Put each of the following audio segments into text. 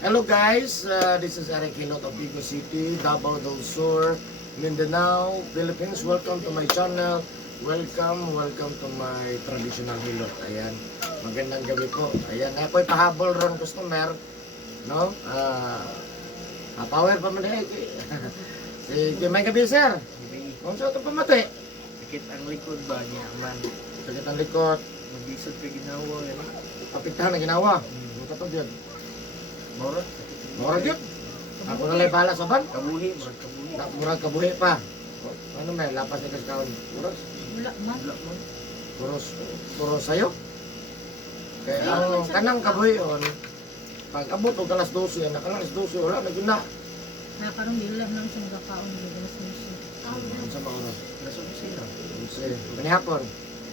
Hello guys, this is Eric Hilot of Vigo City, Davao del Sur, Mindanao, Philippines. Welcome to my channel. Welcome to my traditional hilot. Ayan, magandang gabi po. Ayan, ako'y pahabol ron customer, no? Power pa man eh. Sige, may gabi sir. Kung saan ito pamati? Sakit ang likod ba niya man. Sakit ang likod, Magisod ka ginawa yan. kapitahan na ginawa. Ito to dyan. Mora. Murag yun. Ako na lang bala sa ban. Kabuhi. Murag kabuhi. Murag kabuhi pa. Ano may lapas na kaskaon. Murag. Wala man. Wala mo. Puro sayo. Kaya ang kanang kabuhion, pag abot o kalas 12, yan, nakalas 12, wala na gina. Nakarong nila nang siyang gakaon nila na sinusi. Sa mga oras. Nasong sila. Kasi, manihapon,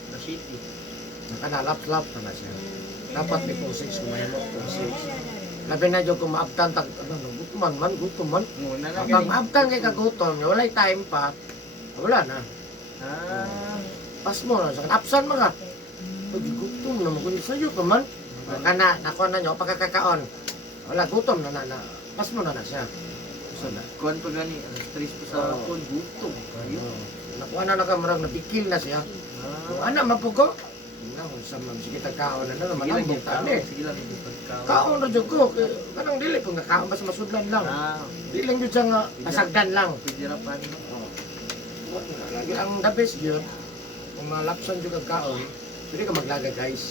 Na city. nakanalap-lap na siya. Dapat may kung 6, kumahimo kung 6. Labi na dyan kung maabtan, gutom man. Muna na Pag maabtan kay kagutom, wala time pa, wala na. Ah. Pas mo na, sa apsan mga. Pag gutom na mo, kung sa'yo pa man. Kana, nakuha na nyo, pagkakakaon. Wala, gutom na. Pas mo na siya. Gusto na. Kuhan pa gani. Stress pa sa Oo. kuhan. Gutom. Kayo. Nakuha na nakamarang, nabikil na siya. Kung Ah. anak, mapugo. Sa mga sige tagkaon na Sige lang malambot yung ta tao. ni. Sige lang yung pagkaon. Kaon na jud ko, kanang dili ko nakaon basta masudlan lang. Ah. Di lang jud siya nga pasagdan lang. Pwede na pa. Lagi ang the best yun, kung malapsan jud kag kaon, pwede ka maglaga guys.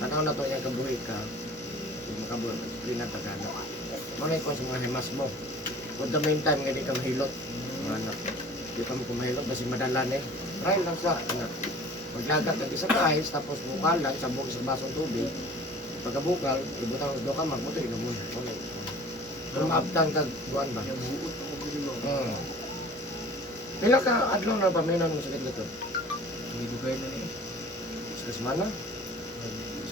Tanaw na to yung kabuhi ka. Yung makabuhi, screen na tagana. Manay ko sa mga himas mo. For the meantime, nga di ka mahilot. Ano, di ka mo kumahilot, basi madalan eh. Try lang sa, ano, maglagat ka isang guys, tapos bukalan, sabog sa basong tubig. Pagkabukal, ibutang do ka magbuto, igamon. Pero maabtan ka, buwan ba? Yung buot ako gulo. Pila ka adlaw na paminan mo sakit nito? May dugay na eh. Sa semana?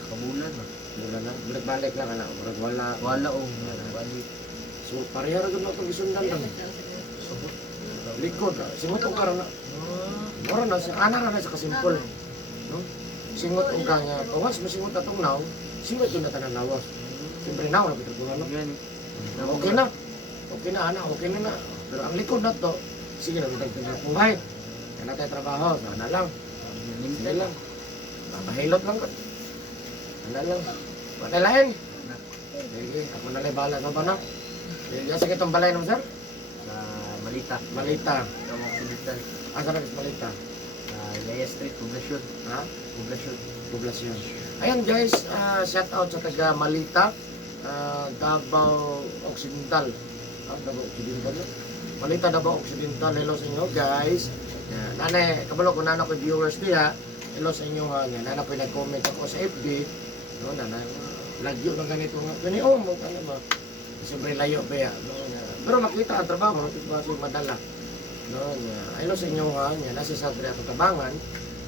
Sa kabulan na. Wala na. Balik-balik lang anak. Murag wala. Wala o. Balik. So, pareha rin na itong isundan lang. Sabot. Likod. Singot o ka na. Ah. Mura na. Ana na sa kasimpol. No? Singot o ka nga. Once masingot na itong naw, singot yun na tanan lawas. Siyempre naw na pitag na. Gani. Okay na. Okay na anak. Okay na na. Pero ang likod na to, sige na pitag na buhay. Kaya na tayo trabaho. So, ano lang. Sige lang. Papahilot lang ko. Ano lang. Patalain. Sige, ako na lang bahala ka ba na? Sige, sige itong balay naman sir. Sa Malita. Malita. Tawag Occidental. Asa na Malita? Sa Laya Street, Poblacion. Ha? Poblacion. Poblasyon. Ayan guys, shout out sa taga Malita, Davao Occidental. Davao Occidental. No? Malita, Davao Occidental. Hello sa inyo guys. Nanay, kabalo ko nana ko viewers diha. Hello sa inyo ha. Nana po nag-comment ako sa FB. No, nanay, lagyo ng ganito nga. Gani, oh, mo ka naman. Siyempre layo pa yan. No, pero makita ang trabaho, makita ba madala. No, hello sa inyo ha. Nasa sa tabangan.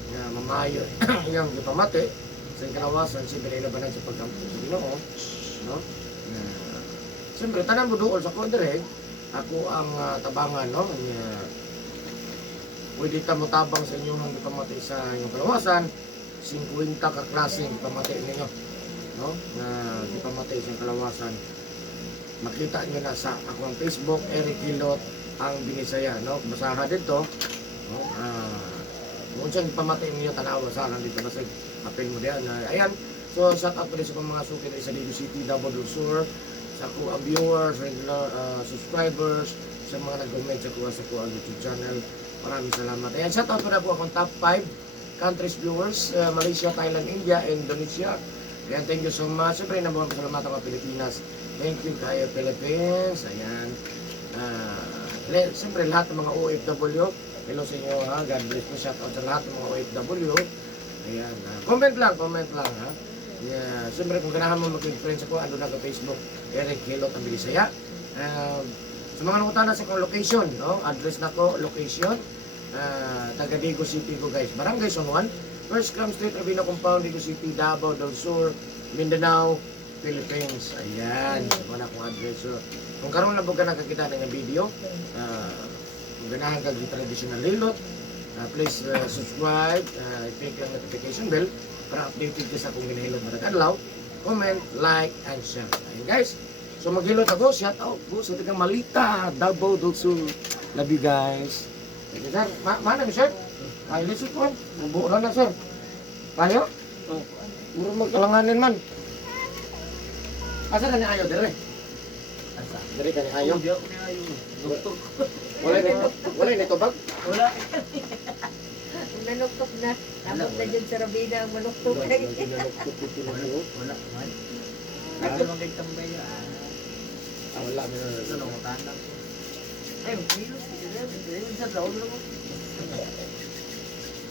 Nga mamayo yung ipamati sa kalawasan, siyempre ilabanan sa pagkampo sa Ginoo, no? Siyempre tanan mo doon sa kodre, ako ang tabangan, no? Pwede ka motabang sa inyong ipamati sa inyong kalawasan, 50 ka klase ipamati ninyo, no? Na ipamati sa inyong kalawasan. Makita nyo na sa akong Facebook, Eric Hilot ang Binisaya, no? Basaha dito, no? Kung saan pamatay niyo tanawa sa akin dito kasi apel mo diyan. Ayan. So shout out po sa mga sukid sa Vigo City, Davao del Sur, sa kuha viewers, regular subscribers, sa mga nag-comment sa kuha YouTube channel. Maraming salamat. Ayan, shout out po na po akong top 5 countries viewers, Malaysia, Thailand, India, Indonesia. Ayan, thank you so much. Siyempre, nabuhang salamat ako Pilipinas. Thank you kayo Philippines. Ayan. Siyempre, lahat ng mga OFW. Hello sa inyo ha, God bless po, shout out sa lahat ng mga OFW. Ayan, comment lang ha. Yeah, siyempre kung ganahan mo mag-friends ako, ando na sa Facebook, Eric Hilot ang Binisaya. Sa mga nakutana sa kong location, no? Address na ko, location, taga Vigo City ko guys, Barangay San Juan, First Cram Street, Ravina Compound, Vigo City, Davao del Sur, Mindanao, Philippines. Ayan, wala akong address. So, kung karoon lang po ka nakakita ng video, kung ganahan ka yung traditional hilot, please subscribe, click lang notification bell para updated ka sa kung ginahilot na nag-adlaw. comment, like, and share. Ayun guys. So maghilot ako, shout out po sa taga Malita, Davao del Sur. Love you guys. Okay, sir. Mana ni sir? Ay, lisod ko. Bubuo na sir. Tayo? Oh. Puro magkalanganin man. Asa ka ni ayaw, dire? Asa? Dire ka ni ayaw? Di ako na ayaw. Nuktok. Wala nito bag? Wala. Nanuktok na. Tapos na dyan sa Rabina ang manuktok na. Wala. Man. Ako lang kay tambay niya. Wala. Ito na mo tanang. Ay, magkilos. Hindi sa daw na mo.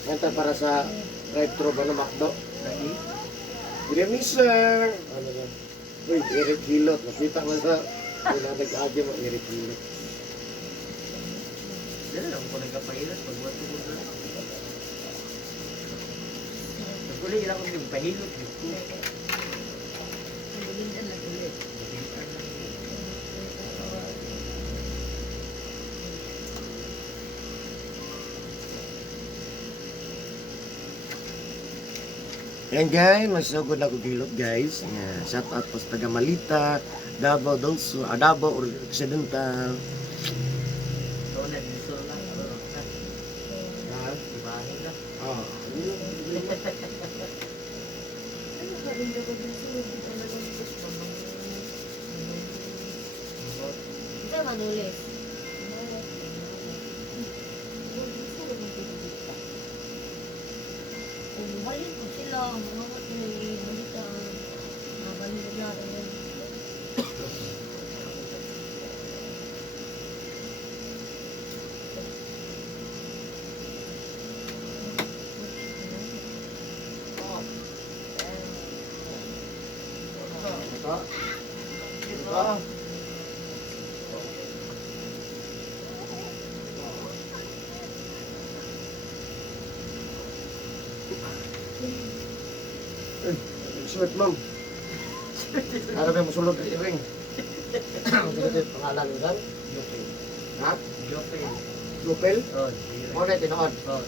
Nganta para sa drive-thru ba ng McDo? Lagi. Good evening, sir. Ano yan? Uy, Eric Hilot. Nakita mo sa nag-agi mo, Eric Hilot. Dala lang ko nagkapahilas. Pagwato ko na. Naguli ilang ko yung pahilot. Nagulindan na ulit. Yan guys, masugod na kugilot guys. Yeah, shout out po sa taga Malita, Davao del Sur, Davao Occidental. Ito na, dito lang. Ibahin na. Oh. Ano ka rin daw din sa lubid ang nagustos pa mga... Ito manulis. Uhalin ko sila, mga matulay, balita, nabalita natin. Ito. Ito. Sulit ma'am. Ano ba yung musulod rin ring? Ang ganito pangalan mo saan? Jopel. Ha? Jopel. Lupel? Oh, Mo na tinood. Oh,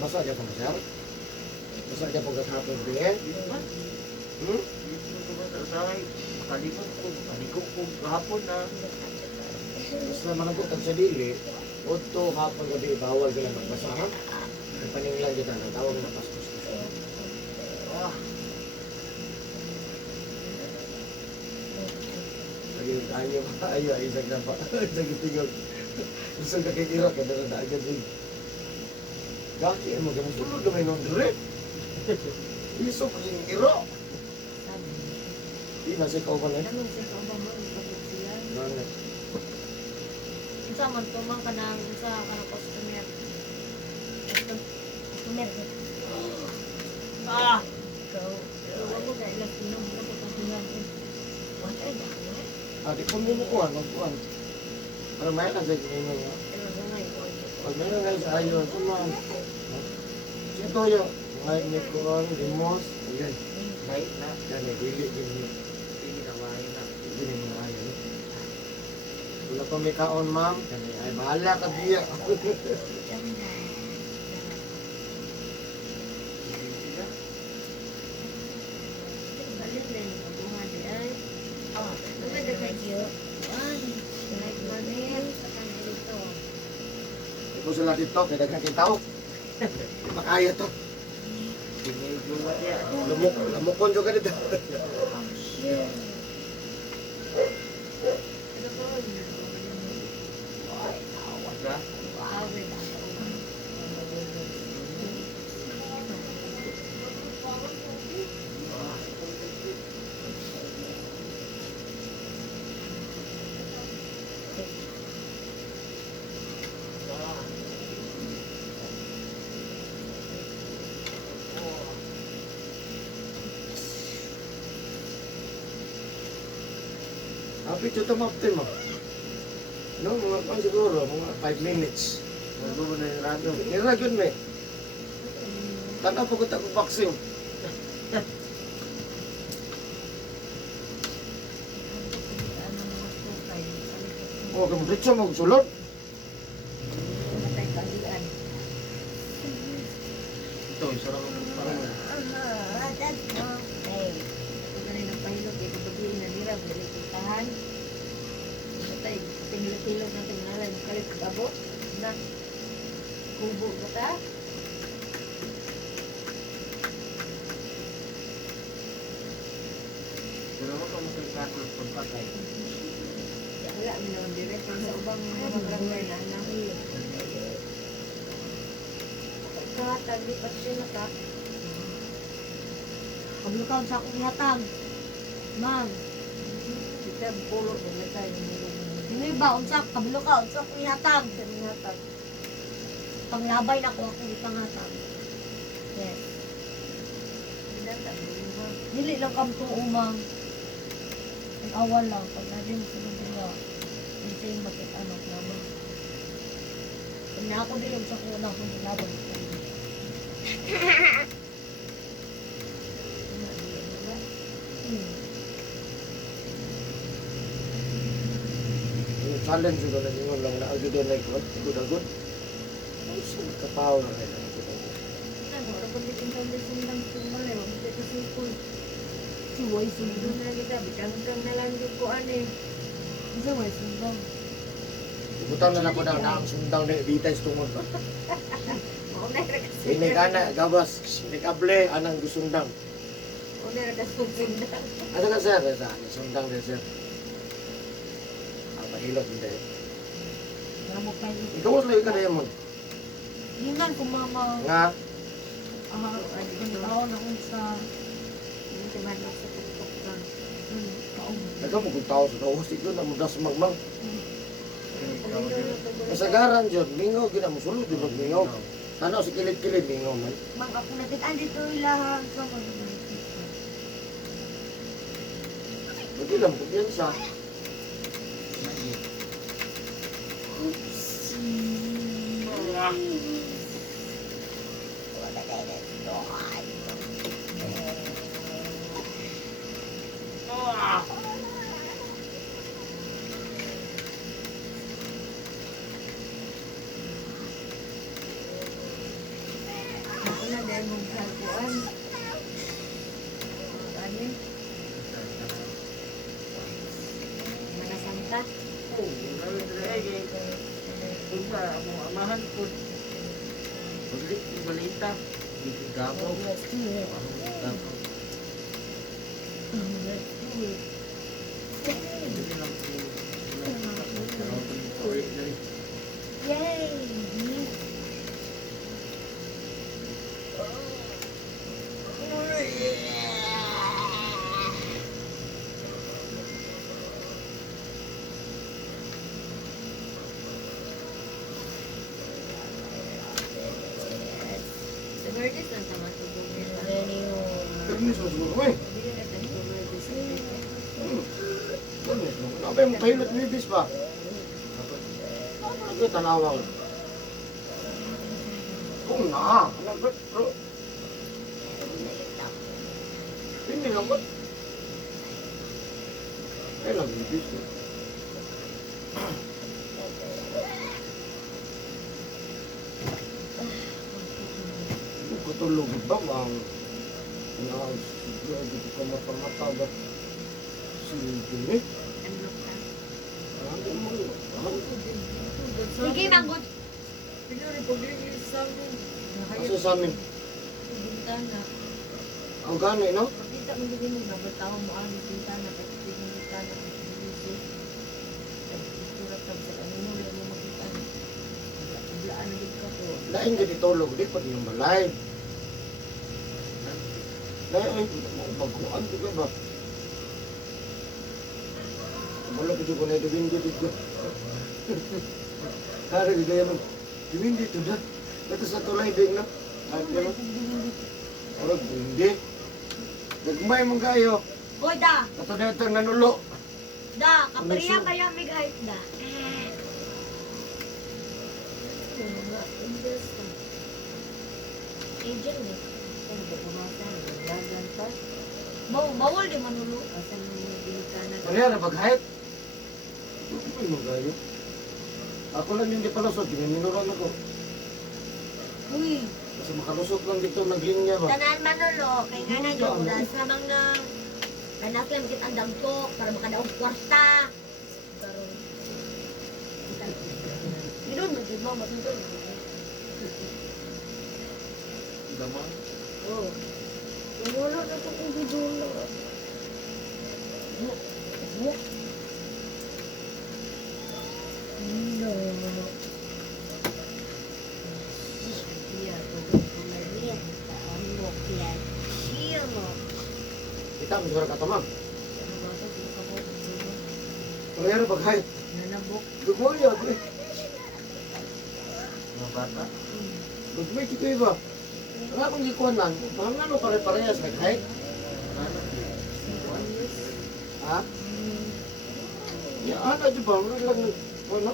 Basa aja po sir. Basa aja po gatapon din. Hmm? Kalikot ko kahapon na. Basta managutan sa dili, otto hapon gabi bawal sila magbasa ha. Ang paninglan kita na tawag na pastos. Ah, Lagi ayo isag na pa. Isag tingog. Isag ka kay Iraq kada na agad din. Gaki mo gamay sulod gamay non dire. Iso pa yung Iraq. Di masih kau pa na. Naman sa kabama ang pagkaksiyan. Nangat. Isa man tumang ka ng isa ka ng customer. Customer. ah, Ikaw. Huwag mo dahil lang sinom na pagkasiyan. What ay dahil? Di pun mo kuan, magkuan. Para may lang sa inyo nga. Ano ba nga yun? Pag meron nga sa ayo, kuman. Sito yo, may ni kuan, limos, ayan. kahit na. Yan ay dili din. Hindi na mahay na. Dili mo ayo. Wala pa may kaon, ma'am. Kani ay bahala ka diya. Balik na yung kabuhan ay. Maganda kayo. Ay, like manil. Saka na dito. Ito sila dito, kaya dagang kintaw. Makaya to. Pinigulot yan. Lumukon juga dito. Oh, shit. Ano po? Wala. Awit. Kapit yung tamaptin mo. No, mga kung siguro, mga 5 minutes. Ano mo na yung radyo? Niragyon mo eh. Tanaw pa ko takong vaccine. Ano mga tukay. O, kung dito mo sulod. Matay kagian. Ito, isa lang ang parang. Ay, kung ganun ang pahilog, ito pag-iin na nila, balik-itahan. Matay, tingilog-tilog na tingnalan, kalit kabot. Na, kubo ba ta? Pero mo kung may kaso pagpatay. Wala, may naman direct sa ubang mga barangay na anak. Katag, di pa siya naka. Paglukaw sa akong hatag. Ma'am, Kita pulo na nata yung nilog. sino ba? Unsak, kablukaw, unsak ko ihatag. Sa mga tag. Panglabay na ko akong ipangatag. Yes. Nata, mga. Dili lang kam to umang. Nag-awal lang. Pag natin mo sa mga hindi yung makit-ano naman. Pag na ako din yung sa kuna akong nilaban. Yung challenge ko na ningon lang na agad na ikot. Agad-agad. Ay, saan kapaw na rin ang agad-agad. Ano, kapag dikintan din sundang sumali, huwag dito kasi po. Siway Doon sundang. na kita, bitang-bitang na lang yung kuan eh. Siway sundang. Ibutan na lang ko na ang sundang na details tungod ba. Maunay ra kasi. Inig ana, gabas, nikable, anang gusundang. Maunay ra kasi sundang. Ano ka sir? Sa sundang din sir. Ang mahilot hindi. Ngamok kayo. Ikaw was lagi ka na yun. Hingan kung mama. Nga, Ang taon akong sa Hindi ka manok sa tuktok ka. taong. ikaw mo kung tao sa tao, husik doon, namudas magmang. Pagino na ito ba? Kasagaran dyan, mingaw, ginamusulod din magmingaw. Tanaw si kilid-kilid, mingaw man. Mang ako natikan dito ilahan sa mga. Pwede lang, kumpiyansa. Ako na dahil mong kalpuan. Ano? Mga sangka. Oh, grabe talaga. Kung sa akong amahan ko. Balik, balita. Hindi gabaw. Let's do it. Gabaw. Let's do it. Hindi lang po. Uwi na rin. Yay! Sa Verdes lang sa matubog nila. Permis mo siguro, uy. Hindi na tayo sa Verdes. Permis mo. Ano ba yung kahilot bibis ba? Ano ba tanawang? Kung na, alam ba, bro. Hindi lang ba? Kailan bibis mo? Katulog ba ang siguro dito ka mata-mata ba? Sige, Ano ka? ano mo? Sige, manggod. Pinuri po din yung sa amin. Kasi sa amin, Yung bintana. ang gani, no? Pakita mo din mo, nabataw mo ang bintana. Pakita yung bintana. Iturat ka sa ano mo, lang mo makita. Blaan na din ka to. Lain ka ditulog, di pa yung balay. Lain, baguan di ka ba? Wala ka ko na ito, hindi dito. Hari, di kaya nun. Hindi dito na. Ito sa tulay din na. At gano'n. Wala, hindi. Nagmay mong kayo. Hoy da! Ito na ito nanulo. Da, kapariya kaya may kahit da. Mga angels na. Angel eh. Ano ba kumasa? Naglagan pa. Bawal di manulo. Asan mo yung bilikana? Kaya na pag-height. Ay, magayo. Ako lang yung di palusot, ginaminuran ako. Uy, Kasi makalusot lang dito ng linya ba? tanan manulo. Kaya nga na yung ulas na mga anak lang kita ang dagtok para makadaog kwarta. Karon. Minun mo, di ba? Matundol. Dama. Oo. Wala na ito kung bidula. Mo. No. Iya, tugod ko na rin. Taamok yan. Siya mo. Kita mo sa katamang. Ano ba ito? Di ka mo. Kaya na pag-height. Nanabok. Gugmuli ako eh. Mga bata. Gugmuli dito iba. Wala akong likuan man. Parang ano pare-parehas nag-height. Ha? Ya, ano di ba? Wala lang ano?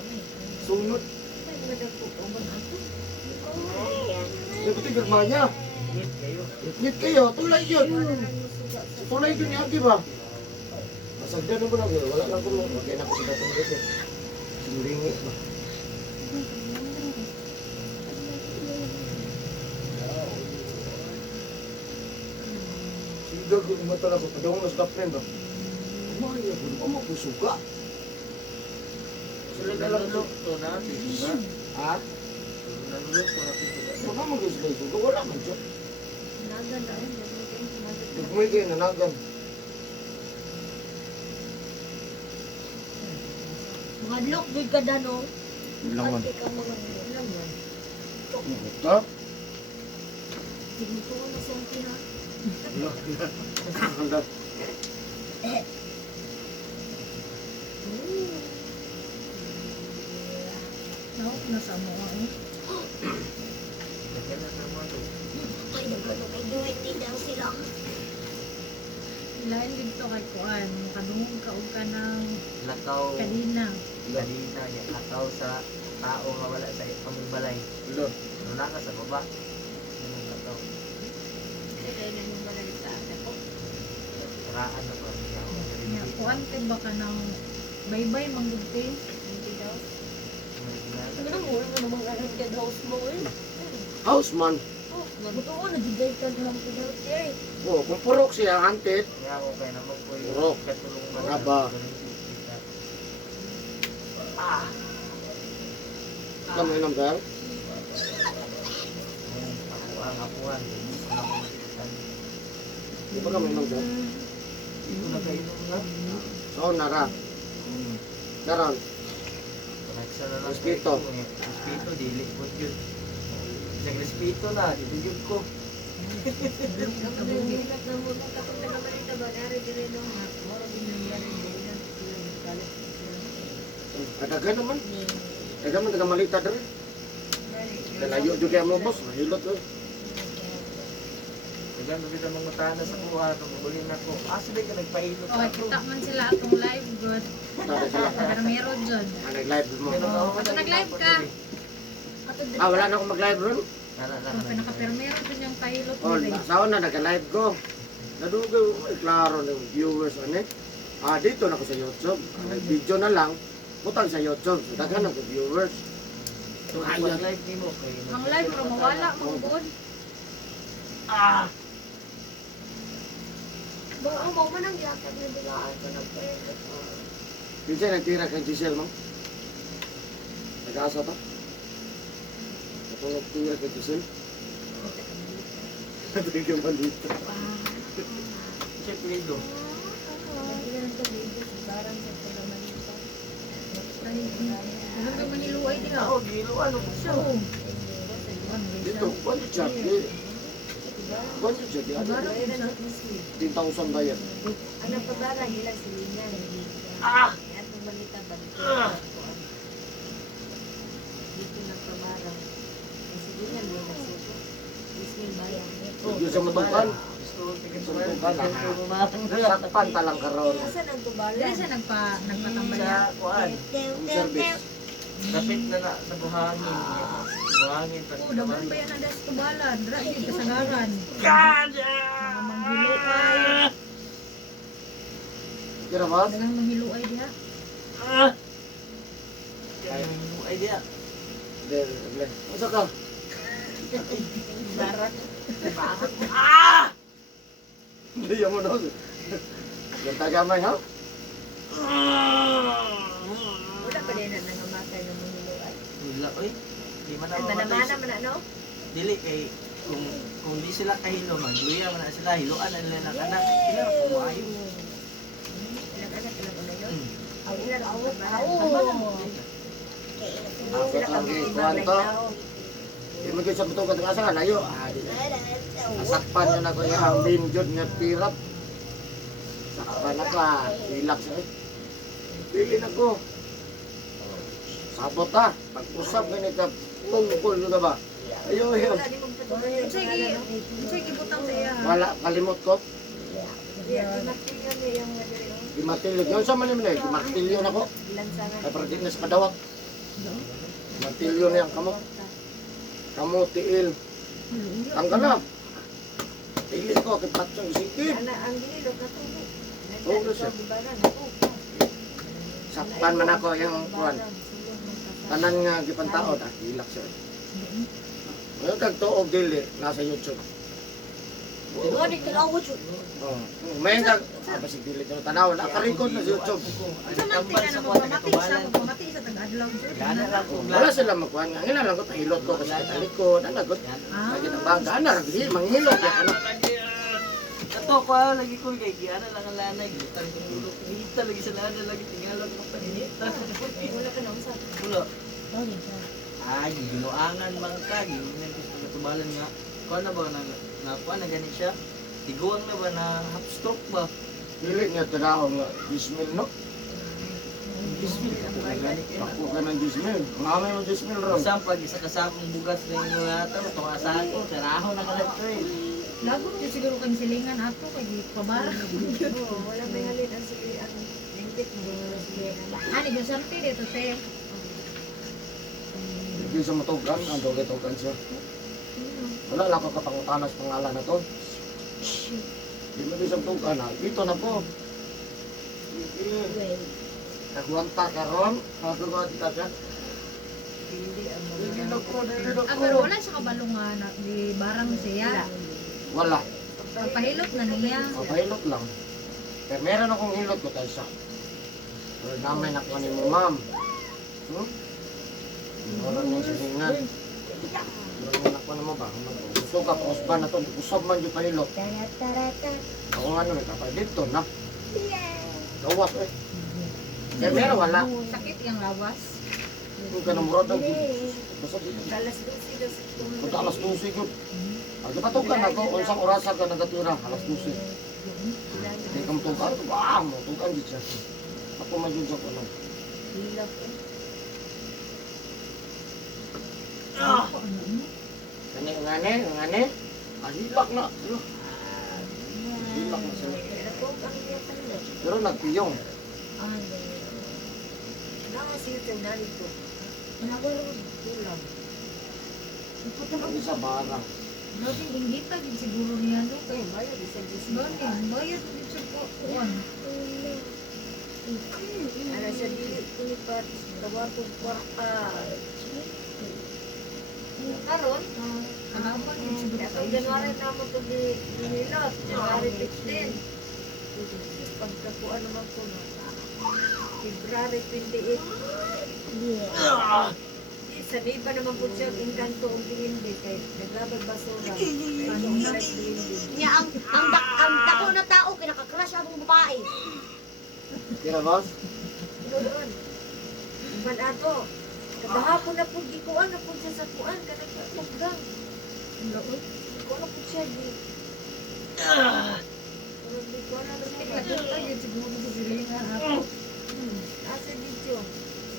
Sunod. May madagpo ko ba na ito? Yung pati gagmanya. Hit kayo. Ngit kayo, tulay yun. Suga sa Tulay yun yan, di ba? Masagdan na ba lang yun? Wala lang ko lang. Kaya na ko sa datang dito. Silingi ba? Sigal ko yung mata lang ko. Padawang na stop friend ba? Kumaya ko, di ba mo suga? Sila nalulok to natin. Diba? Ha? Nalulok to natin. Baka mo gusto kayo suga? Wala man siya. naga na rin. Nagmigay Nagmuhay kayo nanagan. Mga look, doy ka da, no? Langan. Pati ka mga langan. Ito? Tingin ko na sa umpi, ha? Handa. No, nasa mo nga, eh. Lagyan na sa mga to. Ay, nagano kay duwit din daw sila. Lain dito kay Kuan, kadungog ka og kanang Lakaw. kanina. Kanina niya. Lakaw sa tao nga wala sa among balay. Ilo. Nuna ka sa baba. Yung lakaw. Kaya na yung malalit sa atin ko. Saraan na to. Nya Kuan kay ba kanang baybay manggugti. Hindi daw. Ano na mo, ano mga arangkad house mo, eh? Houseman. Buto ko, nagigay ka lang ko daw siya, eh. Oh, kung purok siya, antit. Kaya ako kaya naman po yung Purok. katulong ba? Aba. Ah! Kami ng bel. Ang apuan. Di ba kami ng bel? Ito na kayo nga. So, nara. Naran. Panagsa na lang. Respeto. Respeto, dili po yun. Isang respeto na, didugid ko. Nagkabulat na muna kapag nagabalita ba? Nari din rin nung moro din nangyari. Hindi na sila nagkalit. Kadaga naman. Kadaga man, taga-malita dere. Kalayo juga mo, boss. Mahilot, eh. Kaya nabit ang mga tana sa kuha, nabulin ako. Sila ka nagpailot Okay, kita man sila atong live good. Tara sila. Permero jud. Nag-live mo. Ato nag-live ka. Wala na akong mag-live ron. Kung pinaka-permero dun yung pilot Oh, nila. saan na nag-live ko. Nadugaw, klaro ng viewers, ano eh. Dito na ako sa YouTube. Video na lang. Putang sa YouTube. Daghan ako viewers. So, live ni mo. Ang live ro mawala mga buod. Baka mo man ang yakap na bilaan ko na pwede. Minsan nagtira kay Giselle, ma'am. Nag-asa ta? Ito nagtira kay Giselle. Ito yung malito. Check video. Nagkilan ko baby sa barang sa palamalita. Ay, ano ba maniluay din Ako, ako? gilo, ano mo siya? Dito, kwanto siya? Kwanto siya? Di ano? 10,000 bayad. Ano pa ba lang ilang silingan? Ah! Yan ang malita ba dito? Dito ng pamarang. Ang silingan mo na suko. Isming bayan. Dito sa matukan. Suntukan na. Sakpan talang karon. Asa nang Dili tubalan? siya nagpatambal Sa niya. kuan. Ang service. Kapit na sa buhangin. Buhangin pa. Oh, daman ba yan na sa tubalan? Dra di kasagaran. Manghiluay. Kira boss? Dagang manghiluay diha. Ay dia. Dele. Usa ka? Barak. Hindi mo daw. Yung tagamay ha? Wala pa din na nangamatay ng mahiluan. Wala oy. Di man Ay, ako manamana man na, no? Dili kay kung di sila kahilo man, luya man na sila, hiluan na nila ng anak. Sila kung maayo. Ilang anak, ilang una yun? Hmm. Ang ilan ang Oo. Ako Sila lang kang eh, ibang kwanto. tao. Di mo sa butukan ng asa layo. Nasakpan na ko yung binjod nga pirap. Sakpan na ka. Relax eh. Pili na ko. Sabot ha. Pag-usap ganit ka. Tungkol nyo na ba? Ayaw ayaw. Wala di magpatuloy yung pangalan ng ito. Sige butang sa iya. Wala. Kalimot ko. Yeah, timatilyo niya yung nadiri. Di matilyo. Yung sa manim na eh. Di matilyo na ko. Lansangan. Ay parang di na sa kadawak. Matilyo na yung kamo. Kamo tiil. Tanggal na. Tiil ko. Kipat yung sikip. Ang gilid na tubo. Oo, na siya. Sakpan man ako yung kuwan. Tanan nga gipantaod. Hilak siya. Ngayon kagtuog dili. Nasa YouTube. Ano di tinawod yun? Oh. May kag basig dili ko tanaw. Naka-record na sa YouTube. Sa manti na namo pamati sa pamati sa tag-adlaw jud. Gana lang kung Wala sila magkuhan nga. Ngila lang ko tahilot ko kasi talikod. Anagot. Lagi na bangga. Ana. Di manghilot. Yan ano. Ato ko lagi ko kay giana lang ang lanay gitang ko ulo. Gita lagi sa lanay lagi tingalan ko pa inita. Wala ka nang sa. Ulo. Ay, ginuangan man ka, ginuangan ko sa katubalan nga. Kuha na ba na kuha na ganit siya? Tiguan na ba na half stroke ba? Dili nga tanaw nga. Gismil no. Bismil ako na ganit eh. Ako ka ng gismil. Mamay mo gismil ron. Isang pag isa kasakong bugas na yung yata, itong asahan ko, taraho na kalat ko eh. Lagot jud siguro kang silingan ato kay pabara. Oo, wala may halin ang sige ang lingkit mo. Ani jud sarti dito te. Hindi sa matugan. Ang dogay-tugan siya. Wala lang ko kapangutanas pangalan na to. Di mo di sa matugan ha. Dito na po. Nagwanta ka ron. Nagwanta ka siya. Hindi ang Dili na ko. Dili na Ah, pero ko. wala siya kabalungan na di barang siya. Wala. Pagpahilot na niya. Papailot lang. Pero meron akong hilot ko tayo siya. Pero damay na ko ni mo, ma'am. Meron yung silingan. Meron na ko na mo ba? Gusto ka, kusba na to. Usab man yung pahilot. Ako nga nun, kapag dito na. Gawas eh. Kaya meron wala. Sakit yung lawas. Kung ka namurad ang basta dito. Alas 12 daw sa Kung alas 12 yun. Pag ipatukan ako, kung isang orasa ka nagatira, alas 12. Hindi kang tukan, tukan dito siya. Ako magyudyo ko lang. hilap ko. Ngane. Hilak na. Hilak na sila. Pero kung ang iyatan na. Pero nagpiyong. Nakasiyo tayo narito. Kulang. Ang isa barang. Grabe ingita din siguro niya no kay Kaya bayad isa gusto. Gani, bayad din sa kuan. Ano siya dili tulipat. Tawag kong kwarta. Karon, kalaban din siguro Kaya kung January na mo ito dinilot. January 15. Pagkakuan naman ko no. February 28. Sa di pa naman po siya engkanto ang hindi kay naglabag basura. Nya ang dako na tao kinaka-crush ang babae. Kira boss? Doon. Iban ato. Kabahapon na po gikuan na po siya sa kuan kanang paggang. Ko na po siya di. Pero di ko na Lagot ta yun siguro sa silingan ako. Asa video.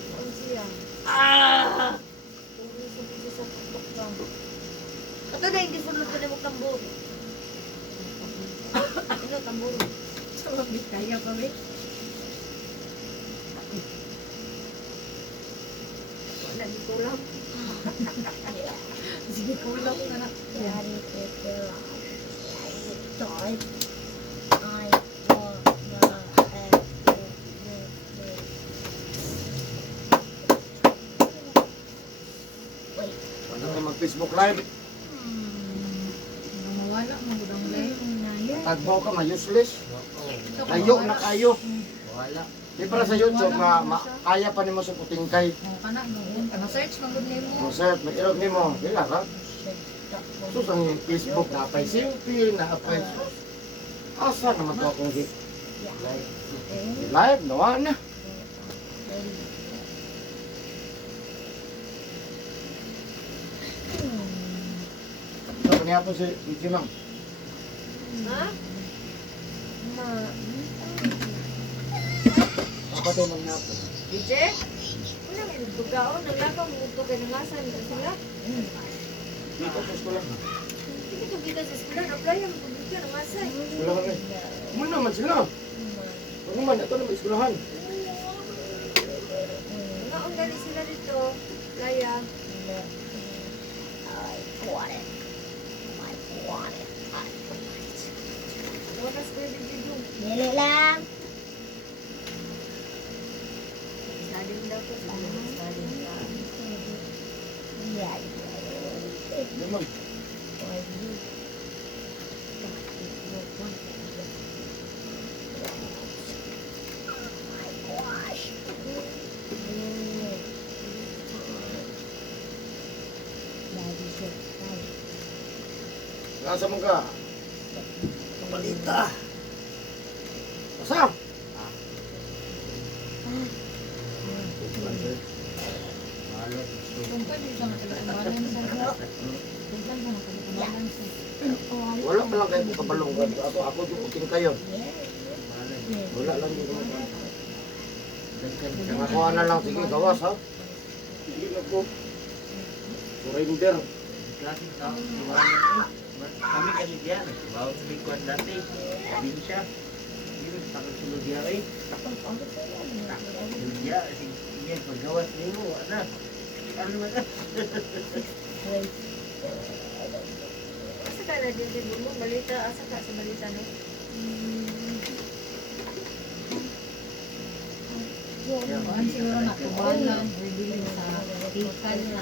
Kuan siya. Tungkol sa video sa TikTok lang. Ato na yung gisulod ko na mo kambo. kaburo. Sa mabit kaya pa ba? Wala di kulang. Sige, kulang na na. Daddy, Peter, type. I wanna Ano kayo mag-Facebook Live? Mawala, magudang lay. Tagbaw ka, ma-useless. Oo. Layo na kayo. Wala. Di para sa YouTube, kaya pa ni mo sa putingkay. O, kana, noon. Kana search, magud nimo. Kung sir, mag-irog ni mo, dila ka. Sus, ang Facebook, napay simple, napay sus. Asa naman to akong live, nawa na. So, niya po si Ichi Ma'am. Ha? Ma. Kapatay mag na po. DJ? Wala nga nagbugaon. Naglakaw mo ito ganungasan na sila. Dito sa eskwela. Hindi ito kita sa eskwela. Apply ang pagbugaon ng asay. Eskwelahan na. Muna naman sila. Ano man, ito naman eskwelahan. Mga gali sila dito. Laya. Wakas ko yung dito. Dili lang. Saling daw ko. Saling ka. Yeah. Naman. Nasa mo ka? Kapalita. Asa? Wala. Gusto. Kung pwede siya nakalimutan sa kung pwede siya nakalimutan sa Wala pa lang kayo kabalong. Ako yung puting kayo. Wala. Wala lang yung mga. Dagkan ka. Nakuha na lang. Sige, gawas ha. Hindi na po. Surrender. Klase tao. Kami kami diyan. Bawat sa lingkuan dati. Sabi siya. Hindi ko takot sulod diya eh. Sulod diya. Sige, paggawas nimo. Ano? Ano naman? Asa ka na din din mo? Balita. Asa ka sa balita no? kuan siguro na kubalan or bilin sa tikal na.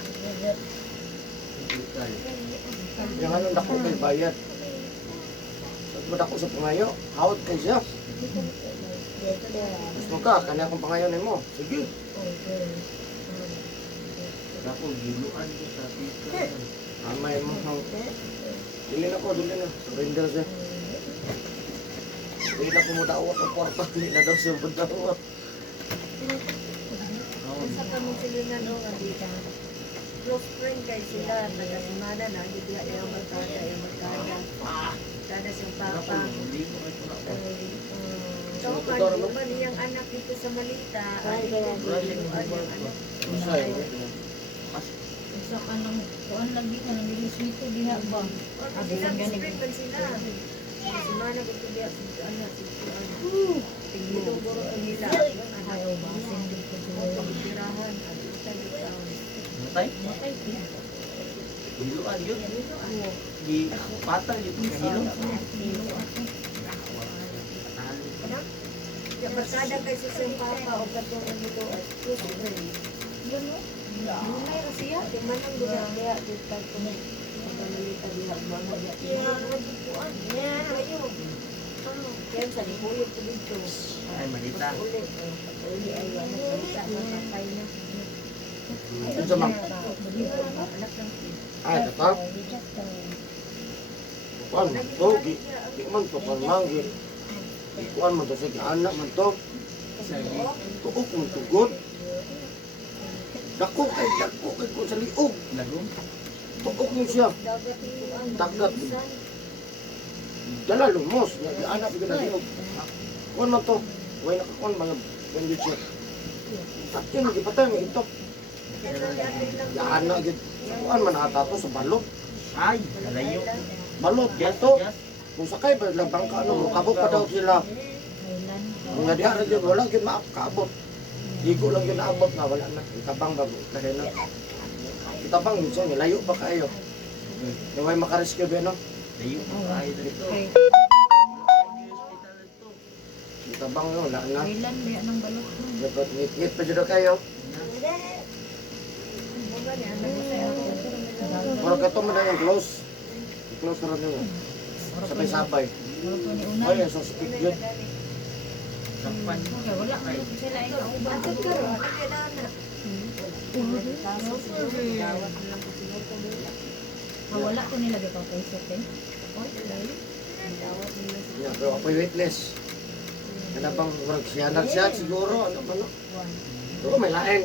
Yung ano dako kay bayad. Sa dako sa pangayo, hawat kay siya. Gusto ka, kanya akong pangayo mo. Sige. Ako, giluan ko sa tikal. Amay mo. Dili na ko, dili na. Surrender siya. Dili na ko mo dawat ang kwarta. Dili na daw siya mo dawat. Asa ka mong silingan o nga dita. Close friend kay sila. Nagasimada na. Hindi ka yung magkada. Yung magkada. Kada siyang papa. So, kanya ba niyang anak dito sa Malita? Ay, yung anak. Usay. Sa kanang kuan lagi na nang bilisito diha ba. O, sila, friend man sila. Simana ko ito diya. Anak, sikuan. Tingitong buro ang nila. Ayaw ba sindi ko Ang pagtirahan. Ang isang taon. Matay? Giluan yun. Di patang yun. Kahilo. Kaya barkada kay sa siyang papa o katong ang nito at close friend. Lunay ra siya. Di man ang diya di pagkong Malita diha. Mga diya. Yan, ayo. Kaya sa nihuyog ko dito. Ay, malita. Ulit. Uli ay ano. Malita na patay na. Ito sa mga. Anak ng Ay, kata. Kuan man to. Di man to pangmanggi. Kuan man to. Sige, anak man to. Tuok man tugod. Dako kay ko sa liog. Lagom. Tuok mo siya. dagat ituan. Dagat. Dala lumos. Di anak bigyan na liog. Kuan man to. Way nakakuan mga bandit siya. Sakyo na, di patay mo ito. Di anak, kuan man ata to sa balot. Ay, nalayo. Balot, Yes, to. yes. Kung sakay ba lang bangka ano, kabot pa daw sila. Thailand. Mga diha na dyan, wala yun maabot. Igo lang yun naabot na, wala na. Itabang ba, kasi na. Itabang, minsan, layo pa kayo. Naway makarescue ba, no? Layo pa tayo dito. Okay. Hospital ito. Itabang, no, wala na. Thailand, may anong balot mo. Dapat ngit-ngit pa dyan kayo. Pero kato mo na yung close. I-close na rin yun. Sabay-sabay. Wala po ni Unay. Ay, sa speed yun. Kapan. Okay, wala man sila ay kauban. Ato ka ro, ano kaya na? Wala ko nila dito kay Sote. Yeah, pero ako'y witness. Ano bang siya siya siguro, ano ba, no? Oo, may lain.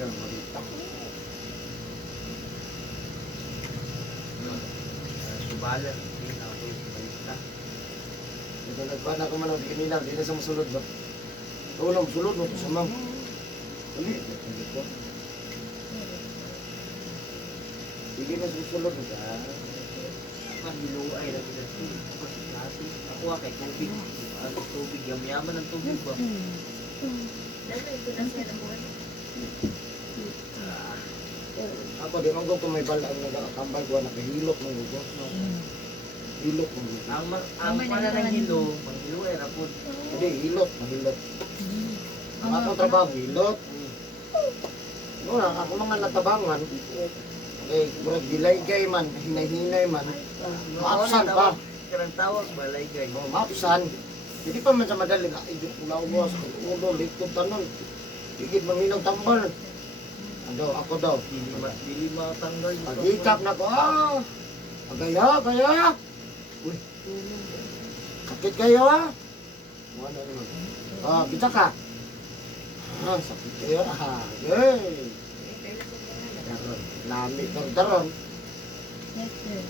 Hanggang malita. Subalan. Hindi na ako yung balita. Ito nagpana ko man, di kanina, di na sa masulod ba? Tulog, sulod mo, sa mam. Dali, hindi ko. Hindi na susulod. Mahiluay lagi na ito. Natin. Ako kay tubig. Ano tubig? Yaman ng tubig ba? Ako, di man ko may bala ang nagkakambay ko, nakahilot ng gugo. Hilot ng gugo. Ang pala ng hilo, maghiluay rapod. Hindi, hilot, mahilot. Ang akong trabaho, hilot. No, ako mga natabangan, eh, murag dilaygay man, hinay-hinay man, maapsan pa. Karang tawag balay gay. Maapsan. Hindi pa man sa madali, idot ulaw mo, sa ulo, likod tanon. Higit maminaw tambal. Ano, ako daw. Dili matanggal. Pag-ikap na ko, kaya. Uy, sakit kayo Ano naman? Kita ka. Sakit kayo yay. Daron, lami daron. Yes, sir.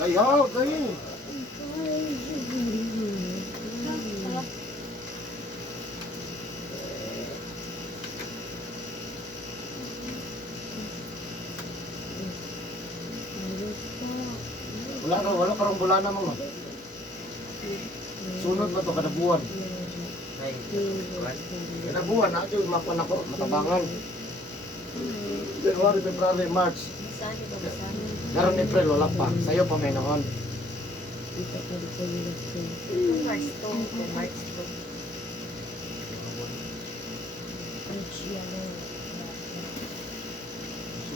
Kayo. Wala karong bulana mo. Sunod ba to kada buwan? Ay, Kada buwan na yung makuha na ko, matabangan. January, February, March. Karon April, wala pa. Sa'yo pa may noon.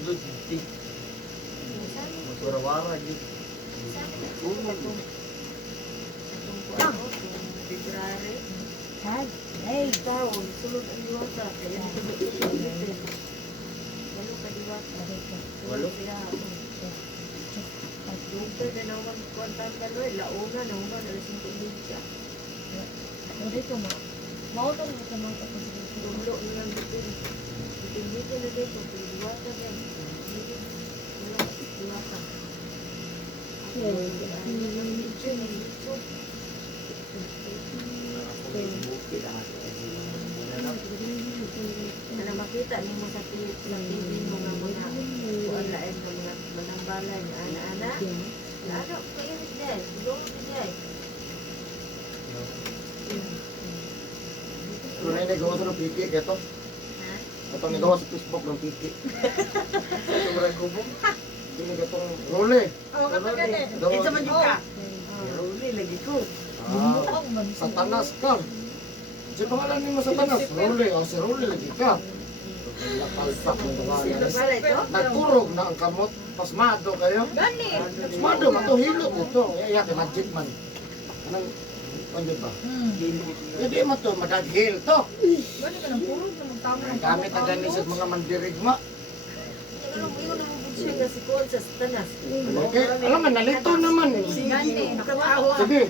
sulod di. Masurawara di. Tag. Hey. Walo. Hindi ko mo. Mautong mo sa mga kapatid. Na makita ni mo sa TV mo nga mga kuan lain nga mga manambalay nga ana-ana. Ano kayo ni Jay? Siguro ni Jay. Pero na nagawa sa ng piki, kaya to. Ha? Ito nagawa sa Facebook ng piki. Sobrang kubong. Hindi gatong role. Ito man yung ka. Ruli lagi ko. Satanas ka. Si pangalan ni mo Satanas, Role. Si Role lagi ka. Nakalpak ng mga Sino pala ito? nagturog na ang kamot. Pasmado kayo. Pasmado, matuhilot ito. Iyak, magic man. Anong, ano ba? Hindi mo to, madaghil to. Bali ka ng puro na magtama ng Gamit na ganis at mga mandirigma. Alam mo yun ang siya nga si Kuan sa Tanas. Okay, alam mo, nalito naman. Sige, trabaho. Sige,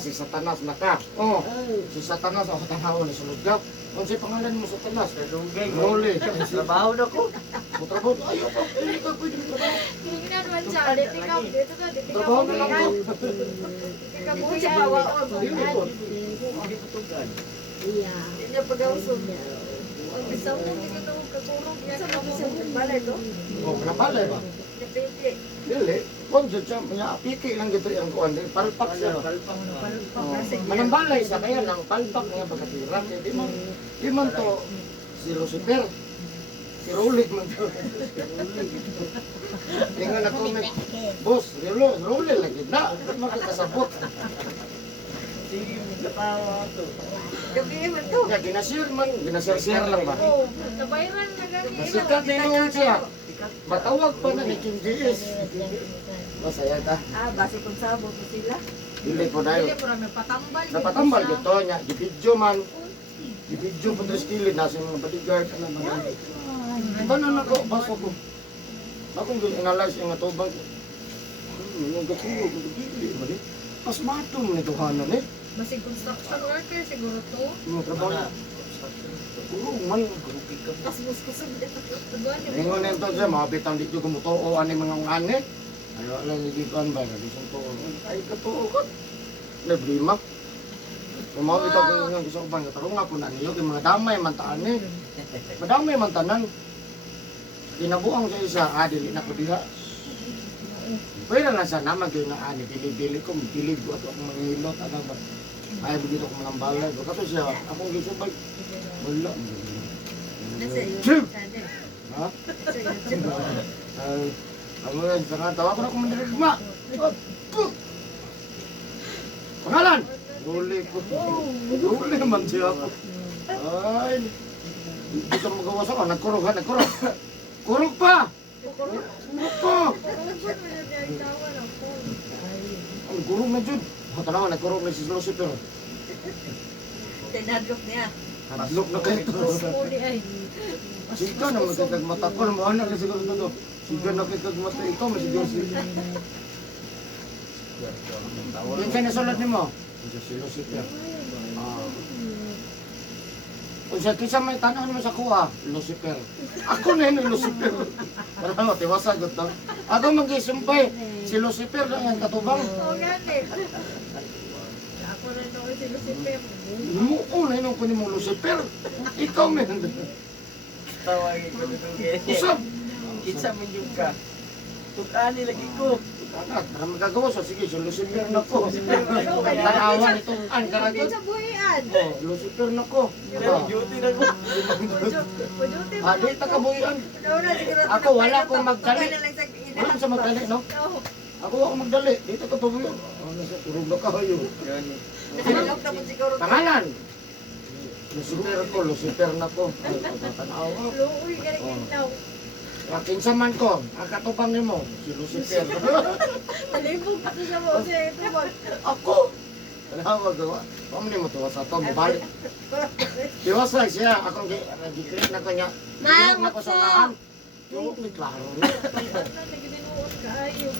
Si Satanas na ka. Si Satanas ako tanaw ni sulod ka. Kung si pangalan mo Satanas, Kadugay. Role. Trabaho na ko. Trabaho, ayaw pa. Hindi ka pwede trabaho. Ginagawan siya, dito ka, dito ka, dito ka. Trabaho na lang ko. Dito ka buhay sa bawaon. Dili po. Hindi tutugan. Iya. Hindi niya pag-ausog niya. Ang bisaw mo, hindi ka nung kakulong. Sa mga bisaw, balay to. Nabalay ba? Napiti. Dili. Kung siya, piki lang gito yung kuwan. Palpak siya. Manambalay siya, kaya lang palpak niya pagkatira. Di man to si Lucifer. Si Rolik man to. Tingnan na comment. Boss, Rolik lagi na. Makakasabot. Sige, katawa to. Gabi man to. Kaya ginashare lang ba? Oo. Nabayran na gani. Nasikat na yun siya. Matawag pa na ni King JS. Masaya ta. Base kung sabo ko sila. Dili po dahil. Dili po namin patambal. Napatambal dito niya. Gipidyo man. Gipidyo po tres kilid. Nasa yung mga bodyguard. Ano ba? Iba na nako. Baso ko. Akong analyze yung atubang ko. Yung gatulog. Dili ba di? Mas matom ni Tuhanan eh. Masig construction worker siguro to. Yung trabaho niya. Puro man. Kasbus ko sa dito. Ingon nito siya. Mabitang dito kumutuo. Ano yung mga ngane. Ayaw lang hindi ko ba. Nalisang tuo. Ay katuo ko. Problema. Kung mabitang ko yung gusto ko ba. Katarong nga po na niyo. Yung mga damay man taan eh. Madamay man tanan. Kinabuang sa isa. Dili na ko diha. Pwede na siya naman kayo na dili-dili ko, bilib ko at akong manghilot, ano ba? Ay, begitu ko manambalay. Kaso siya, akong gisubay, wala. Nasa iyo. Chip! Sade. Ha? Nasa iyo. Ay, ako yan, saka tawa ko na akong mandirigma. Pangalan! Huli ko. Huli naman siya ako. Ay, hindi ka magawa sa ako. Nagkurog ha, nagkurog. Kurog pa! Kurog pa! Ang gurong na dyan. Tanawa, nagkurog na si Lucifer. Tinadlok niya. Hadlok na kayo. Puli ay. Sika na magkakagmata ko. Mahanak na siguro na to. Sika na kagmata ikaw. Masiguro si... Yan siya nasulat ni mo. Yan si Lucifer. Kung siya kisa may tanaw naman sa kuha, Lucifer. Ako na yun yung Lucifer. Wala mo, tiwasagot to. Ako mag-isumpay. Si Lucifer lang yung katubang. Oo, gani. Ako rin ako si Lucifer. Oo na yun kunin mo Lucifer. Ikaw men. Tawagin ko kadugay. Usap. Kitsa man yung ka. Tukani lagi ko. Anak, para magagawa so sige, si Lucifer na ko. Tanawan ito. Ang karagot. Sa buhian. Oh, Lucifer na ko. Duty na ko. Pujuti mo. Di ta kabuhian. Una, siguro. Ako, wala akong magdali. Wala sa magdali, no? Oo. Ako ako magdali. Dito ka kabuhian. Nasa turog na kayo. Nakalok na po siguro. Pangalan. Lucifer ko, Lucifer na ko. Ay, tanawa. Luoy, gani kinaw. Kinsa man ko, ang katupang nimo, si Lucifer. Talibog ako sa mo siya ito mag. Ako. Wala magawa. Paano nimo tuwa sa to, mabalik. Tiwasa siya, akong nag-create na ko niya. Nag-create na ko sa lahan. Yung may klaro rin. Naginuon ka ayo.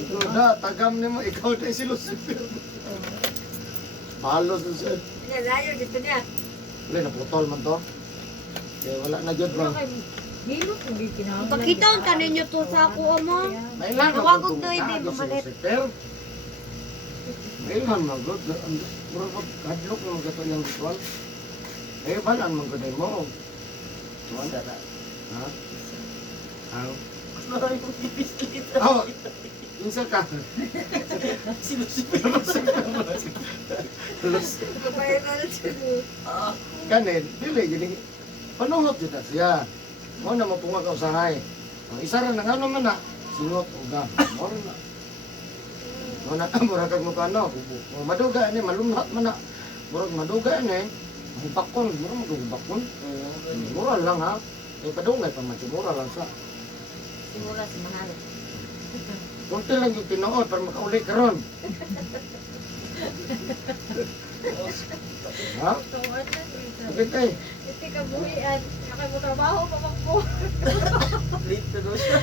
Ito na, tagam nimo, ikaw na si Lucifer. Palos na siya. Nga layo dito niya. Wala, naputol man to. Kaya wala na dyan bro. Hilot kung di kinahanglan. Pakita ang tanin niyo to sa ako mo. Mailan Tawag ako ko to, hindi si mamalit. Lucifer. Mailan magod. Mura ko, kadlok na magato yung ritual. Eh, balaan man ko din mo. Wala na. Ha? Ang? Marami kong ipislit. Oh, insa ka. Si Lucifer. Viral siya. Kanin, dili, gini. Panuhot kita siya. Mo na mapunga ka usahay. Ang isa ra nang ano man na, singot uga. Mo na. Mo na mura kag mukha no. Maduga ni malumhat man na. Murag maduga ni. Bakon, mura mo bakon. Mura lang ha. Eh padungay pa man mura lang sa. Simula si Mahal. Kunti lang yung tinuod para makauli karon. Ha? Tawad na dito. Bakit eh? Iti ka buhian. Nakay mo trabaho pa man ko. Late to do siya.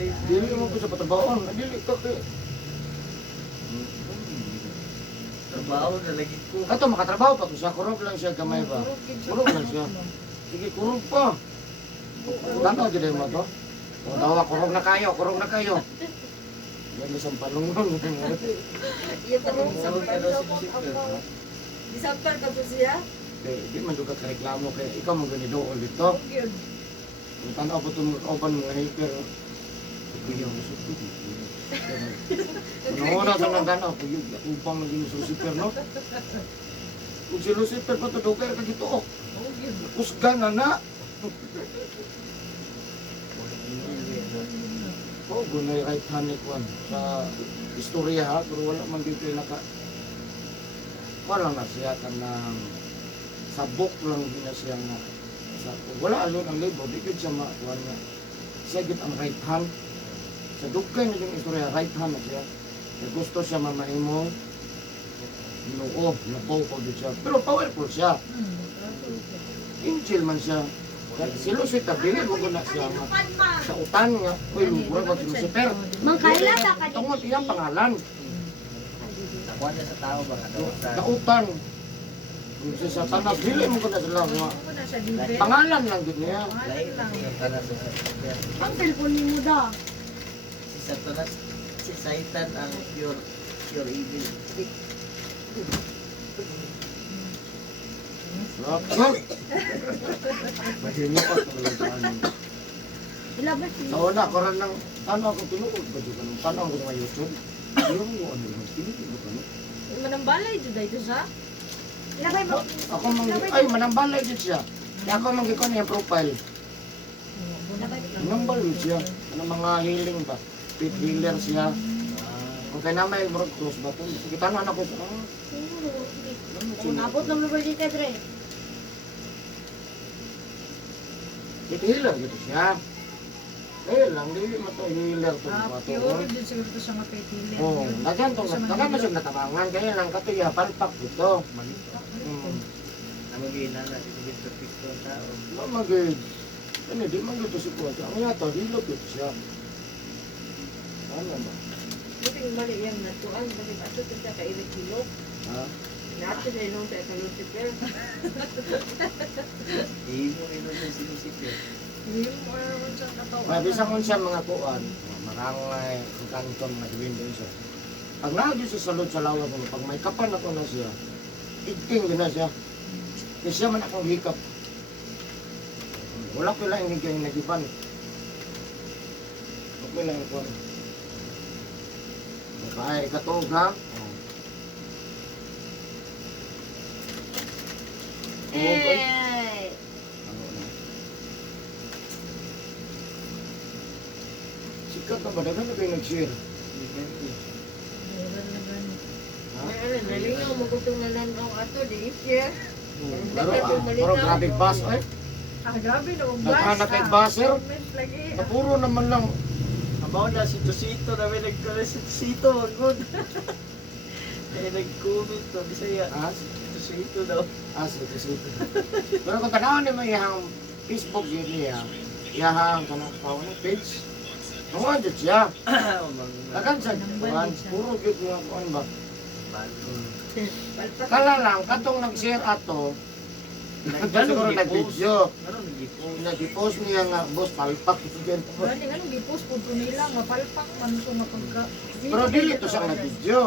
Dili mo ko sa patabaon. Dili ka kay. trabaho na lagi ko. Kato makatrabaho pa to siya, kurog lang siya gamay ba? Kurog lang siya. Sige, kurog pa. Tanaw din mo to. O daw kurog na kayo, kurog na kayo. Yan isang palungon. Iya pa rin Kurog ka daw si Lucifer. Disamper ka to siya. Di man juga ka reklamo kay ikaw mo gani doon dito. Yun. Ang tanaw po itong kauban mga hater. Kuya, masuk ko dito. Nauna sa nang tanaw, kuya, upang naging Lucifer, no? Kung si Lucifer pa ito, dugay ka dito, oh. Kusga na na. Oh, gunay right hand ni Kwan sa istorya ha, pero wala man dito yung wala na siya ka ng sabok lang din na siya nga sa, wala alon ang libo, di gid siya makuha nga siya gid ang right hand sa dugay na yung istorya, right hand na siya na gusto siya mamahimong noo, napaw ko din siya pero powerful siya angel man siya. Si Lucifer, dili mo na siya nga sa utan nga, uy, lumura ko si Lucifer. Mangkaila ta ka Tungod iyang pangalan, Nakuha niya sa tao ba? sa utan. Kung si Satanas, dili mo na sila nga. Pangalan lang din niya. Lain na siya para sa Lucifer. ang cellphone ni mo da. Si Satanas, si Satan ang pure evil. Rakot! Mahino pa sa mga Ilabas ni. Sa una, karan ng ano ako tinuod ba dito kanong tanong ko sa YouTube. Yung mo ano yung tinuod ko no. Manambalay jud dito sa. Ilabay mo. Ako ay manambalay din siya. Kaya ako mang gikon yung profile. Manambalay siya. Ano mga healing ba? Pit healer siya. Kung kaya naman yung broad cross ba ito? Kita na ako sa Abot ng lugar dito, Dre. pit healer gitu siya. Lang, di mo ito healer ito. Pure din siguro ito sa mga petilir. Oo, dagan na siya natabangan. Kaya lang katuya, palpak dito. Ang gina na si Victor Pisto ang tao. Mamagid. Ano, di man dito si Kuya. Ang yato, hilot ito siya. Ano ba? Buting mali yan natuan kasi ato kita ka kilo. Ha? Nato na inong sa Lucifer. Imo ino si Lucifer. Yung more naman siya katawan. Mabisa mo siya mga kuan. Marangay, ang kanton, mga gawin din siya. Pag nagin siya sa loob sa lawas mo, pag may kapan ako na siya, igting din na siya. Kasi siya man akong hikap. Wala ko lang hindi kayo nagiban. Okay lang ito. Makay, katog ha? Eh. Ano na? Sikat na ba? Dagan na kayo nag-share. Meron na gano'n. Ha? Ay ano, nalingaw magutong na nanong ato di share. Pero grabe bas ay. Ah, grabe na. Naghanap kay baser. Comment lagi. Napuro naman lang. Abaw na si Tosito na may nagkala si Tosito. Good. Ay nag-comment to. Bisaya. Ah, Tosito daw. sige, sige. Pero kung tanawan naman yung Facebook yun niya, yung page, nungan dyan siya. Lagan siya, kuhan, puro yun mga kuhan ba. Kala lang, katong nag-share ato, siguro nag-video, nag-post niya nga, boss, palpak. Gani nga nung i-post po ito nila. Mapalpak man ito mapagka. Pero dili to siyang nag-video.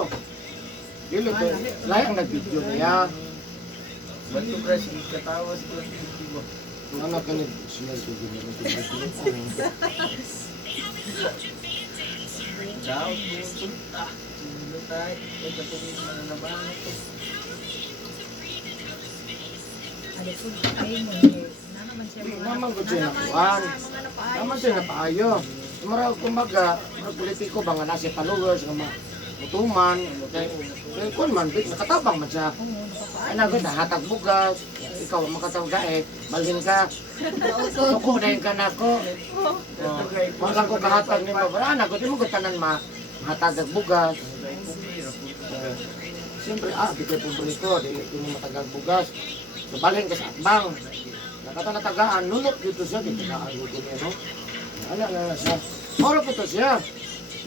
Dili to, layang nag-video niya. Ba't yung crush katawa si Tosito? Kung ano ka nag-share ko din, Daw, pumunta. Sino tayo? Ay, kapagin mo na naman ito. Ano po, kayo mo. Nanaman siya mga. naman ko siya nakuhan. Mga napaayos. Naman siya napaayo. Marag kumbaga, marag politiko ba nga nasa followers, nga mga mutuman, kaya kung man, nakatabang man siya. Oo, napapaayos. Ay nagod, hatag bugas, ikaw makatawag balhin ka, tukunayin ka na ako. Walang ko kahatag ni mo, wala nagod, di mo ko tanan mahatag ang bugas. Siyempre, di kayo publiko, di mo matagag bugas. So, balhin ka sa atbang. Nakatanatagaan, nunok dito siya, dito na ang gusto niya, no? Ano na siya? Moro po to siya.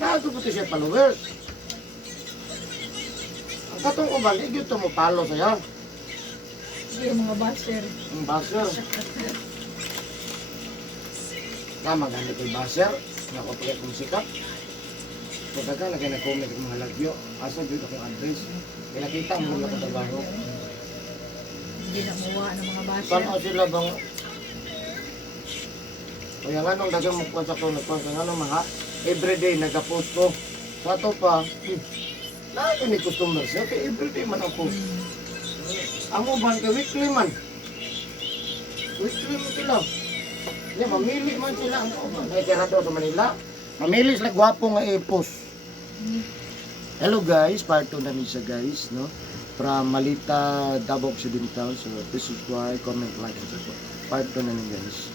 Nago po to siya followers. Ang Katong uban, igyo to mo palo saya. Sige, mga basher. Ang baser. Tama ganit kay baser. Nga ko pagkat kong sikap. Pagka lagay na comment ang mga lagyo. Asa dito akong address. Kinakita mo lang ang trabaho. Hindi na mawa ng mga basher. Saan sila bang... Kaya nga nung dagang magpuan sa ko, nagpuan ka nga nung mga everyday nagka-post ko. Sa ito pa, na ni customers siya, kaya everyday man ang post. Ang uban ka weekly man. Weekly man sila. Hindi, mamili man sila ang uban. Kaya kaya sa Manila, mamili sila gwapo nga i-post. Hello guys, part 2 na niya guys, no? From Malita, Davao Occidental. So, please subscribe, comment, like, and support. Part 2 na niya guys.